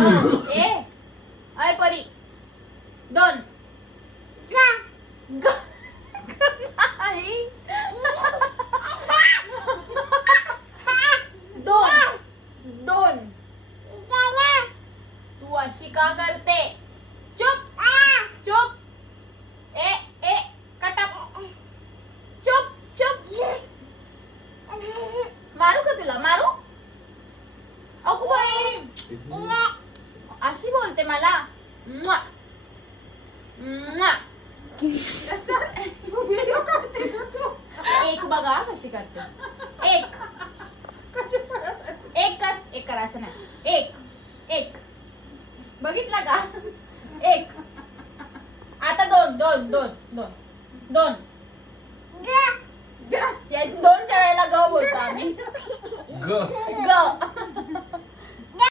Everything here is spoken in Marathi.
अय परी 2 नाही 2 तू अशी का करते? चुप चुप ए कटप चुप चुप मारू का तुला? मारू? अगो बाई अशी बोलते मला. म्वा. म्वा. व्हिडिओ काढते का तू? एक बघा कशी करते. एक कर असं नाही. एक बघितला का? एक आता 2 या 2च्या वेळेला ग बोलतो आम्ही. ग